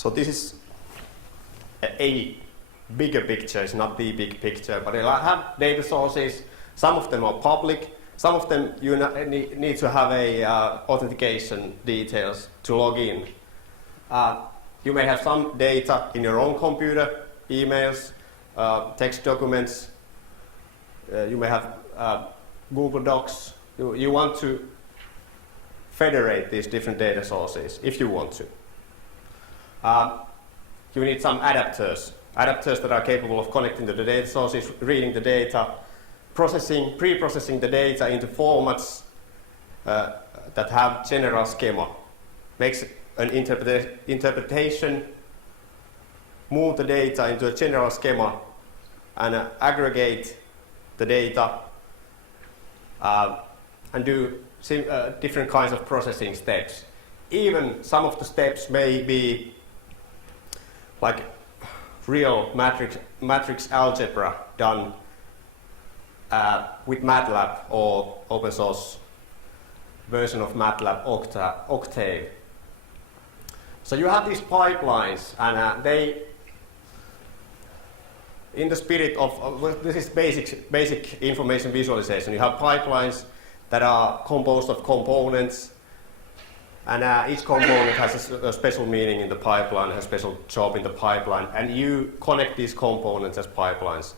So this is a bigger picture. It's not the big picture, but I have data sources. Some of them are public. Some of them you need to have a authentication details to log in. You may have some data in your own computer, emails, text documents. You may have Google Docs. You want to federate these different data sources if you want to. You need some adapters that are capable of connecting to the data sources, reading the data, pre-processing the data into formats that have general schema. Makes an interpretation, move the data into a general schema, and aggregate the data and do different kinds of processing steps. Even some of the steps may be like real matrix algebra done with MATLAB or open source version of MATLAB, Octave. So you have these pipelines, and they, in the spirit of this is basic information visualization. You have pipelines that are composed of components, and each component has a special meaning in the pipeline, has a special job in the pipeline, and you connect these components as pipelines.